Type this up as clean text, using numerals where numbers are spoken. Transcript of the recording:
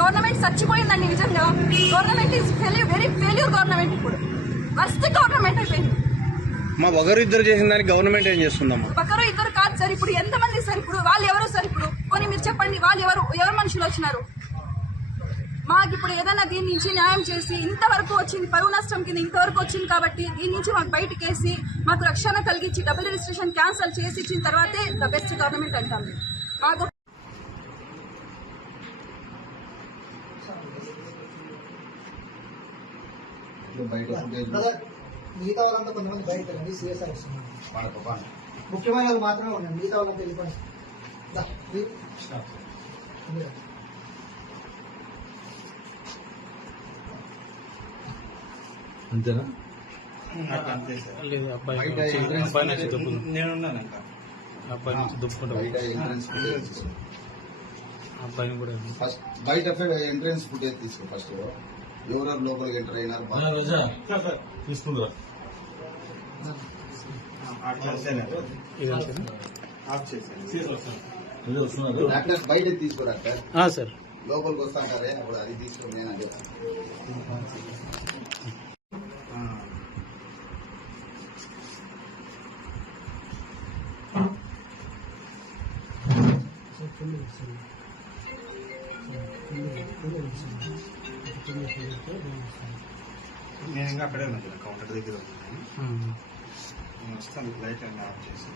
Government చచ్చిపోయిందండి నిజంగా. Government is very failure government. ఇప్పుడు first government అయిపోయింది. మా ఒకరిద్దరు చేసిన దానికి గవర్నమెంట్ ఏం చేస్తుందమ్మా? ఒకరు ఇద్దరు కాదు సార్. ఇప్పుడు ఎంతమంది సార్? ఇప్పుడు వాళ్ళు ఎవరు సార్? ఇప్పుడు కొన్ని మీరు చెప్పండి, వాళ్ళు ఎవరు మనుషులు వచ్చినారు? మాకు ఇప్పుడు ఏదైనా దీని నుంచి న్యాయం చేసి ఇంతవరకు వచ్చింది, పరువు నష్టం కింద ఇంతవరకు వచ్చింది కాబట్టి దీని నుంచి మాకు బయటకేసి మాకు రక్షణ కలిగించి డబుల్ రిజిస్ట్రేషన్ క్యాన్సల్ చేసి ఇచ్చిన తర్వాతే ద బెస్ట్ గవర్నమెంట్ అంటాం. మాకు మిగతా వాళ్ళంతా కొంతమంది బయట సిఎస్ఆర్ వస్తున్నారు. ముఖ్యమైన మాత్రమే ఉన్నాయి. మిగతా వాళ్ళంతా వెళ్ళిపోయి అంతేనా? బయట ఎంట్రన్స్ ఫుటేజ్ తీసుకో. ఫస్ట్ ఎవరెవరు లోపలికి ఎంటర్ అయినారు తీసుకుందా? డాక్టర్ బయట తీసుకో. డాక్టర్ సార్ లోపలికి వస్తా అంటారే, అప్పుడు అది తీసుకోండి. నేను అదే నేను ఇంకా అక్కడే ఉన్నాను, కౌంటర్ దగ్గర ఉన్నాను. నేను వస్తాను, లైట్ అన్నీ ఆఫ్ చేసి.